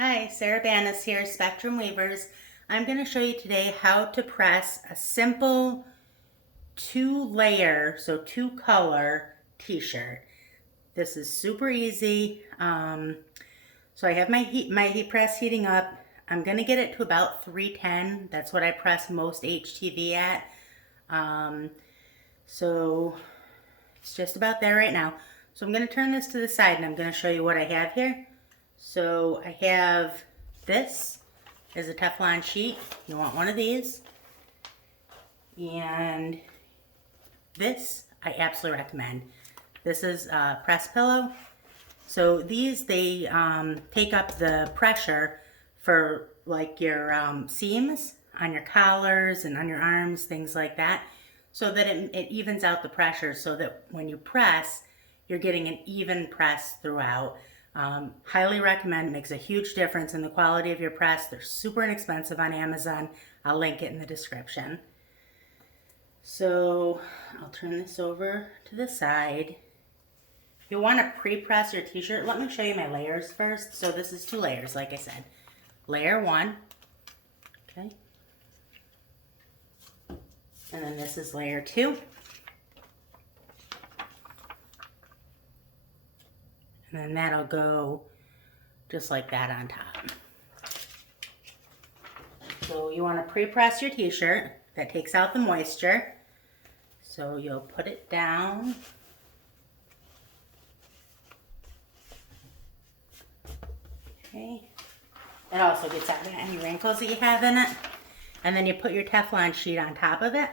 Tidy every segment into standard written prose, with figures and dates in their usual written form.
Hi, Sarah Banas here, Spectrum Weavers. I'm going to show you today how to press a simple two-layer, so two-color t-shirt. This is super easy. So I have my heat press heating up. I'm going to get it to about 310. That's what I press most HTV at. So it's just about there right now. So I'm going to turn this to the side and I'm going to show you what I have here. So I have this as a Teflon sheet. You want one of these. And this I absolutely recommend. This is a press pillow. So these, they take up the pressure for like your seams on your collars and on your arms, things like that, so that it evens out the pressure so that when you press, you're getting an even press throughout. Highly recommend. It makes a huge difference in the quality of your press. They're super inexpensive on Amazon. I'll link it in the description. So I'll turn this over to the side. You'll want to pre-press your t-shirt. Let me show you my layers first. So this is 2 layers, like I said. Layer 1, okay? And then this is layer 2. And then that'll go just like that on top. So you want to pre-press your t-shirt. That takes out the moisture. So you'll put it down. Okay. It also gets out any wrinkles that you have in it. And then you put your Teflon sheet on top of it.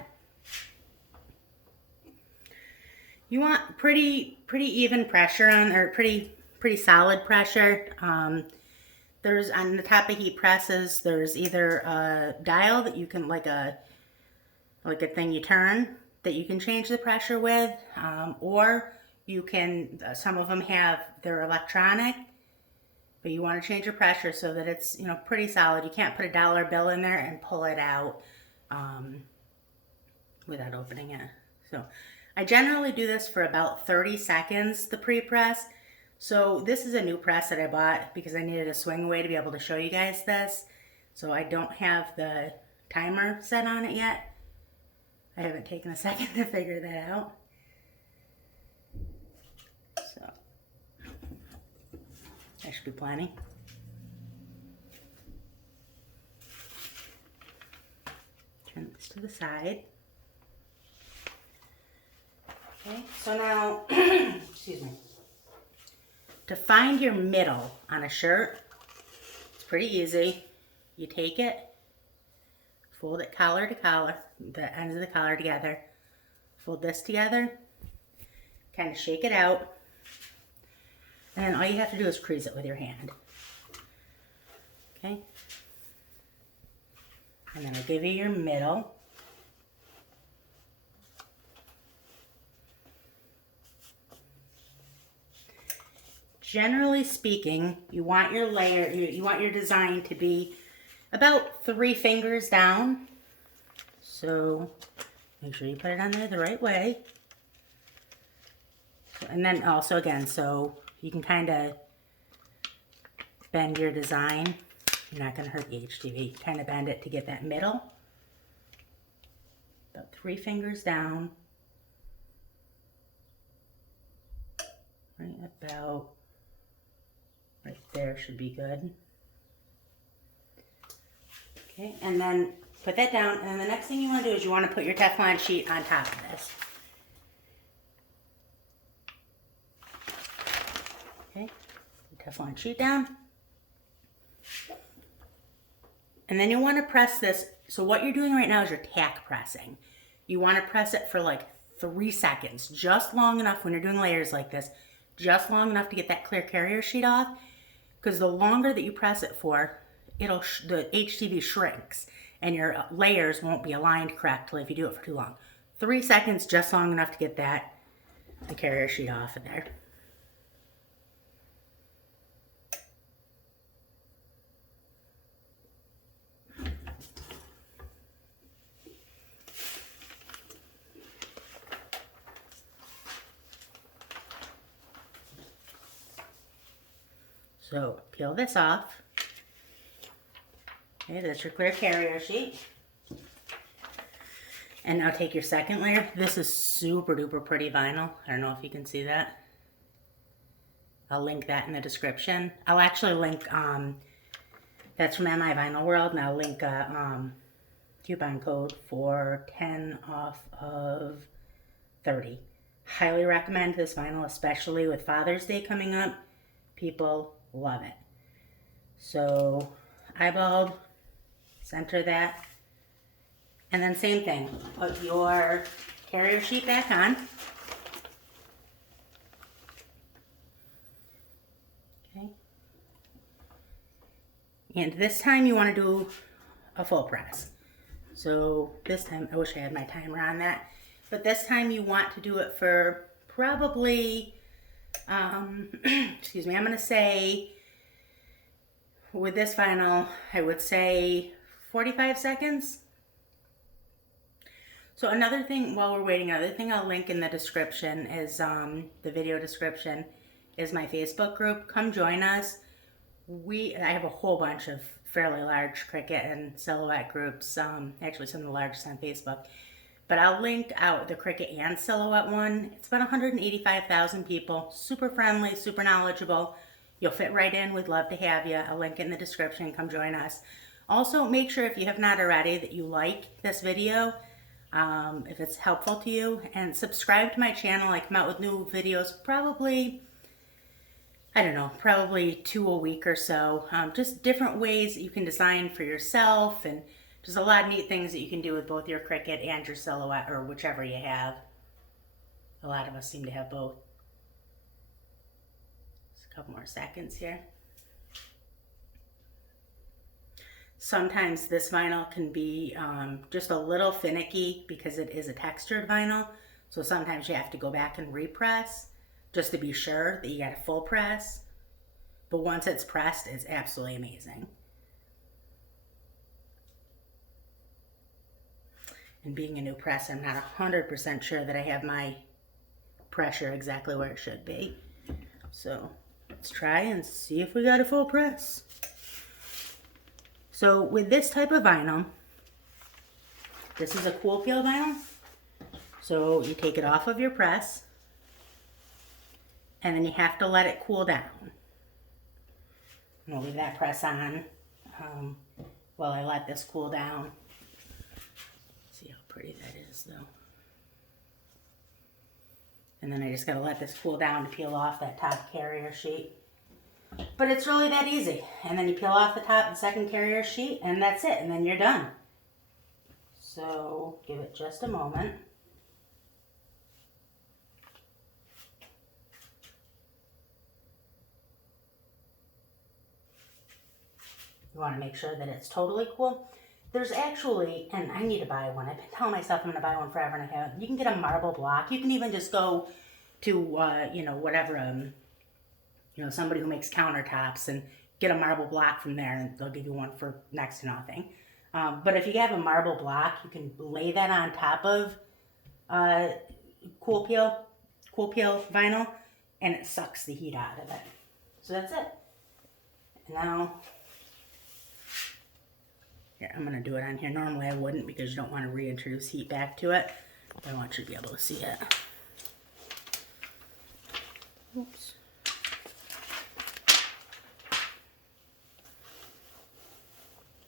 You want pretty even pressure on, or pretty solid pressure. There's on the top of heat presses, there's either a dial that you can, like a thing you turn, that you can change the pressure with, or you can, some of them have, they're electronic, but you want to change your pressure so that it's, you know, pretty solid. You can't put a dollar bill in there and pull it out without opening it. So I generally do this for about 30 seconds, the pre-press. So this is a new press that I bought because I needed a swing way to be able to show you guys this. So I don't have the timer set on it yet. I haven't taken a second to figure that out. So that should be plenty. Turn this to the side. Okay, so now, excuse me. To find your middle on a shirt, it's pretty easy. You take it, fold it collar to collar, the ends of the collar together, fold this together, kind of shake it out, and then all you have to do is crease it with your hand. Okay? And then I'll give you your middle. Generally speaking, you want your layer, you want your design to be about 3 fingers down. So make sure you put it on there the right way. And then also again, so you can kind of bend your design. You're not going to hurt the HTV. Kind of bend it to get that middle. About 3 fingers down. Right about right there should be good. Okay, and then put that down, and then the next thing you want to do is you want to put your Teflon sheet on top of this. Okay, Teflon sheet down. And then you want to press this. So what you're doing right now is you're tack pressing. You want to press it for like 3 seconds, just long enough when you're doing layers like this, just long enough to get that clear carrier sheet off. Because the longer that you press it for, the HTV shrinks and your layers won't be aligned correctly if you do it for too long. 3 seconds, just long enough to get the carrier sheet off of there. So peel this off. Okay, that's your clear carrier sheet. And now take your second layer. This is super duper pretty vinyl. I don't know if you can see that. I'll link that in the description. I'll actually link, that's from MI Vinyl World, and I'll link a coupon code for 10 off of 30. Highly recommend this vinyl, especially with Father's Day coming up. People love it. So, eyeballed, center that. And then same thing, put your carrier sheet back on. Okay. And this time you want to do a full press. So this time, I wish I had my timer on that, but this time you want to do it for probably, excuse me, I'm going to say, with this vinyl, I would say 45 seconds. So another thing, while we're waiting, another thing I'll link in the description is, the video description, is my Facebook group. Come join us. I have a whole bunch of fairly large Cricut and Silhouette groups, actually some of the largest on Facebook. But I'll link out the Cricut and Silhouette one. It's about 185,000 people, super friendly, super knowledgeable. You'll fit right in, we'd love to have you. I'll link it in the description, come join us. Also, make sure if you have not already that you like this video, if it's helpful to you, and subscribe to my channel. I come out with new videos probably, I don't know, probably 2 a week or so. Just different ways that you can design for yourself, and just a lot of neat things that you can do with both your Cricut and your Silhouette, or whichever you have. A lot of us seem to have both. Just a couple more seconds here. Sometimes this vinyl can be just a little finicky because it is a textured vinyl. So sometimes you have to go back and repress just to be sure that you got a full press. But once it's pressed, it's absolutely amazing. And being a new press, I'm not 100% sure that I have my pressure exactly where it should be. So let's try and see if we got a full press. So with this type of vinyl, this is a cool peel vinyl. So you take it off of your press, and then you have to let it cool down. I'm gonna leave that press on while I let this cool down. See how pretty that is though. And then I just gotta let this cool down to peel off that top carrier sheet. But it's really that easy. And then you peel off the top and second carrier sheet, and that's it, and then you're done. So give it just a moment. You want to make sure that it's totally cool. There's actually, and I need to buy one. I've been telling myself I'm going to buy one forever, and I haven't. You can get a marble block. You can even just go to, you know, whatever, you know, somebody who makes countertops and get a marble block from there, and they'll give you one for next to nothing. But if you have a marble block, you can lay that on top of cool peel vinyl, and it sucks the heat out of it. So that's it. And now, here, I'm going to do it on here. Normally I wouldn't because you don't want to reintroduce heat back to it. But I want you to be able to see it. Oops.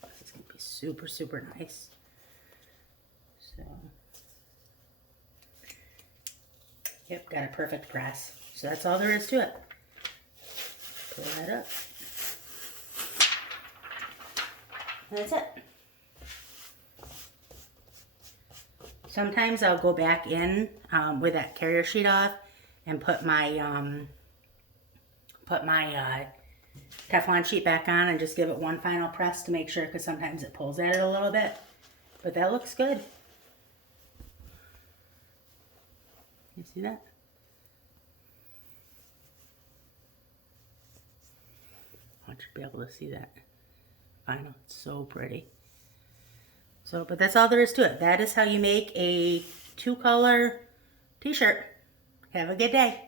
This is going to be super, super nice. So, yep, got a perfect press. So that's all there is to it. Pull that up. And that's it. Sometimes I'll go back in with that carrier sheet off and put my Teflon sheet back on and just give it one final press to make sure, because sometimes it pulls at it a little bit. But that looks good. You see that? I want you to be able to see that. Vinyl, it's so pretty. So, but that's all there is to it. That is how you make a 2-color t-shirt. Have a good day.